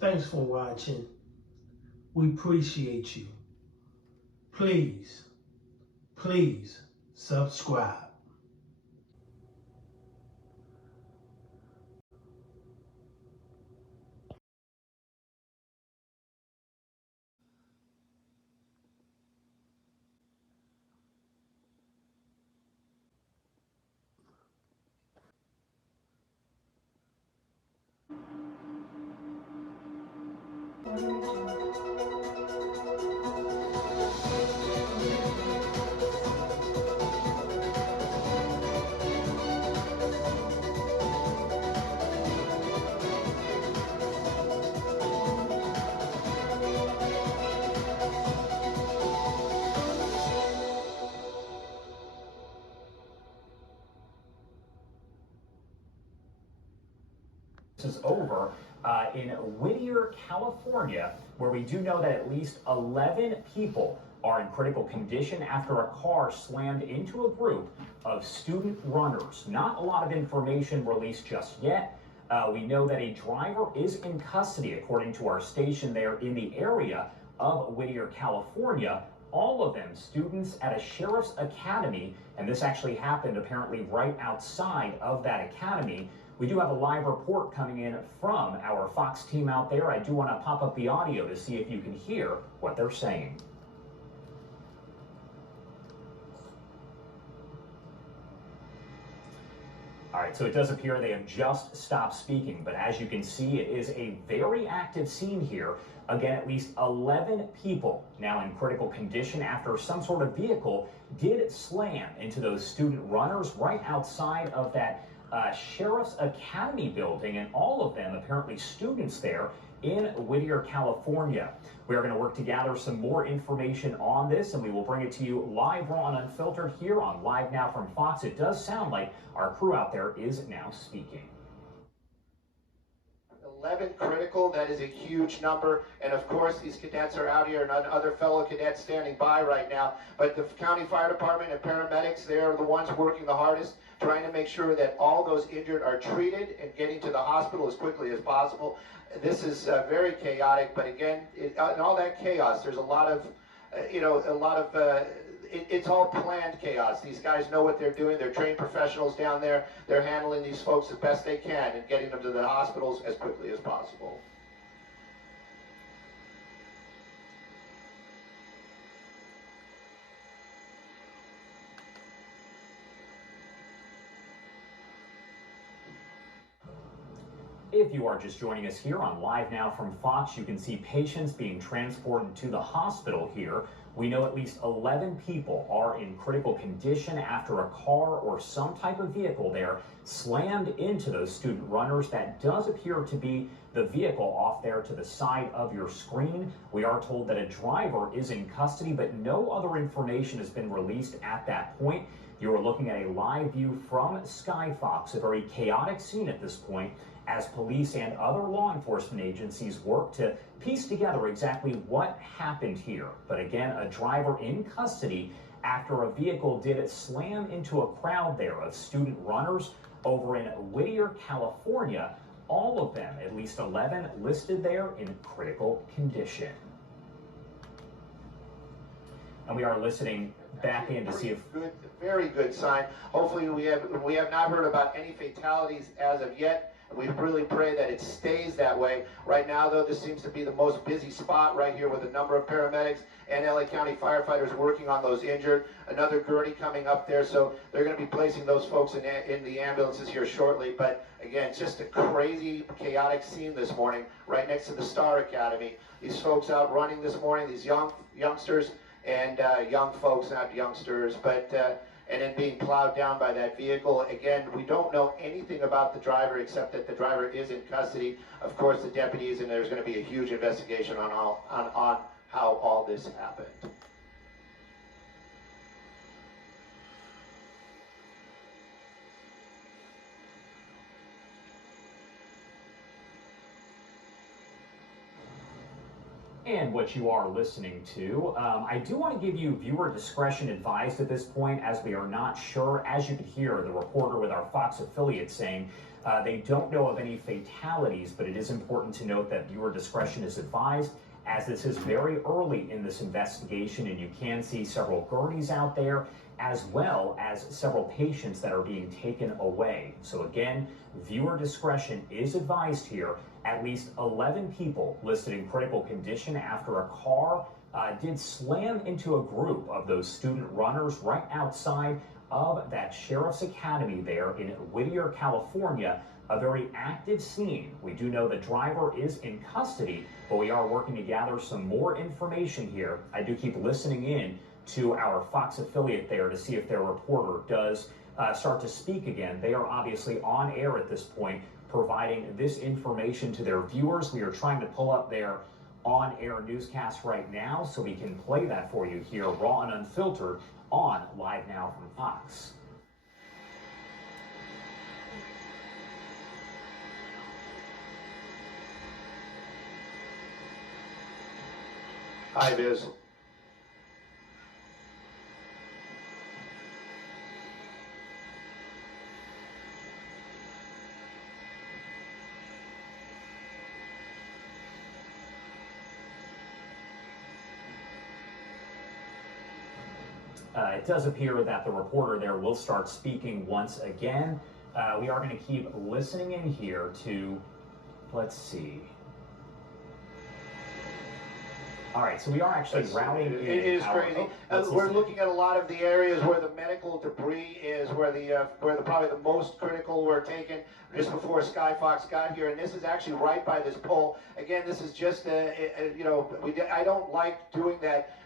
Thanks for watching. We appreciate you. Please, please subscribe. Is over in Whittier, California, where we do know that at least 11 people are in critical condition after a car slammed into a group of student runners. Not a lot of information released just yet. We know that a driver is in custody, according to our station there in the area of Whittier, California. All of them students at a sheriff's academy, and this actually happened apparently right outside of that academy. We do have a live report coming in from our Fox team out there. I do want to pop up the audio to see if you can hear what they're saying. All right, so it does appear they have just stopped speaking, but as you can see, it is a very active scene here. Again, at least 11 people now in critical condition after some sort of vehicle did slam into those student runners right outside of that Sheriff's Academy building, and all of them apparently students there in Whittier, California. We are going to work to gather some more information on this, and we will bring it to you live, raw, and unfiltered here on Live Now from Fox. It does sound like our crew out there is now speaking. 11 critical, that is a huge number, and of course these cadets are out here and other fellow cadets standing by right now, but the county fire department and paramedics, they are the ones working the hardest, trying to make sure that all those injured are treated and getting to the hospital as quickly as possible. This is very chaotic, but again, in all that chaos, there's a lot of, it's all planned chaos. These guys know what they're doing. They're trained professionals down there. They're handling these folks as best they can and getting them to the hospitals as quickly as possible. If you are just joining us here on Live Now from Fox, you can see patients being transported to the hospital here. We know at least 11 people are in critical condition after a car or some type of vehicle there slammed into those student runners. That does appear to be the vehicle off there to the side of your screen. We are told that a driver is in custody, but no other information has been released at that point. You are looking at a live view from Skyfox, a very chaotic scene at this point, as police and other law enforcement agencies work to piece together exactly what happened here. But again, a driver in custody after a vehicle did slam into a crowd there of student runners over in Whittier, California. All of them, at least 11, listed there in critical condition. And we are listening back in to see if very good sign. Hopefully we have not heard about any fatalities as of yet. We really pray that it stays that way. Right now, though, this seems to be the most busy spot right here with a number of paramedics and LA County firefighters working on those injured. Another gurney coming up there, so they're going to be placing those folks in the ambulances here shortly. But again, just a crazy, chaotic scene this morning right next to the Star Academy. These folks out running this morning, these youngsters and young folks, not youngsters, but and then being plowed down by that vehicle. Again, we don't know anything about the driver except that the driver is in custody. Of course, the deputies, and there's going to be a huge investigation on how all this happened. and what you are listening to. I do want to give you viewer discretion advised at this point, as we are not sure. As you could hear, the reporter with our Fox affiliate saying they don't know of any fatalities, but it is important to note that viewer discretion is advised, as this is very early in this investigation, and you can see several gurneys out there, as well as several patients that are being taken away. So again, viewer discretion is advised here. At least 11 people listed in critical condition after a car did slam into a group of those student runners right outside of that Sheriff's Academy there in Whittier, California. A very active scene. We do know the driver is in custody, but we are working to gather some more information here. I do keep listening in to our Fox affiliate there to see if their reporter does start to speak again. They are obviously on air at this point, providing this information to their viewers. We are trying to pull up their on-air newscast right now so we can play that for you here, raw and unfiltered, on Live Now from Fox. Hi, Viz. It does appear that the reporter there will start speaking once again. We are going to keep listening in here to, let's see. All right, so we are actually routing in. It is crazy. We're looking at a lot of the areas where the medical debris is, where probably the most critical were taken just before Skyfox got here, and this is actually right by this pole. Again, this is just I don't like doing that,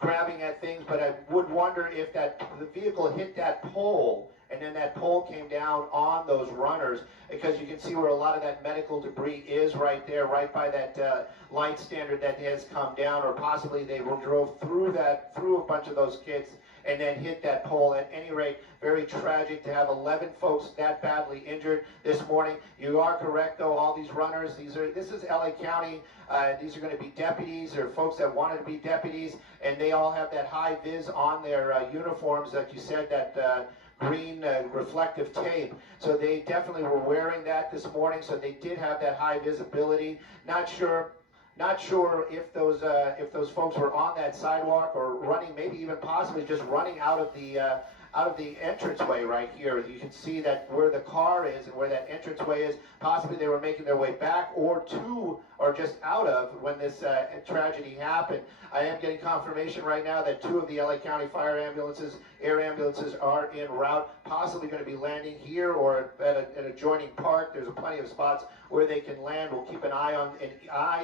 grabbing at things, but I would wonder if the vehicle hit that pole and then that pole came down on those runners, because you can see where a lot of that medical debris is right there, right by that light standard that has come down, or possibly they drove through a bunch of those kids and then hit that pole. At any rate, very tragic to have 11 folks that badly injured this morning. You are correct, though. All these runners, this is LA County. These are going to be deputies, or folks that wanted to be deputies, and they all have that high vis on their uniforms, like you said, that green reflective tape. So they definitely were wearing that this morning, so they did have that high visibility. Not sure if those folks were on that sidewalk or running, maybe even possibly just running out of the entranceway right here. You can see that where the car is and where that entranceway is, possibly they were making their way back or to, or just out of, when this tragedy happened. I am getting confirmation right now that 2 of the LA County fire ambulances, air ambulances, are en route, possibly going to be landing here or at an adjoining park. There's plenty of spots where they can land. We'll keep an eye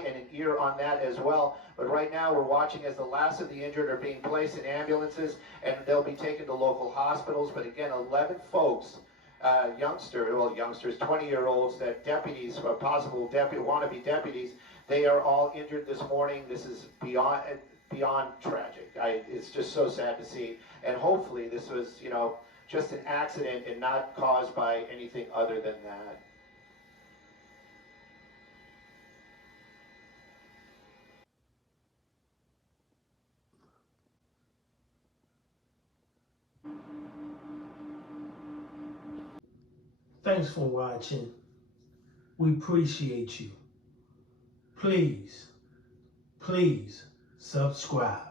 and an ear on that as well. But right now we're watching as the last of the injured are being placed in ambulances, and they'll be taken to local hospitals. But again, 11 folks, youngsters, 20-year-olds, that deputies, possible wannabe deputies, they are all injured this morning. This is beyond tragic. It's just so sad to see. And hopefully this was, just an accident and not caused by anything other than that. Thanks for watching. We appreciate you. Please subscribe.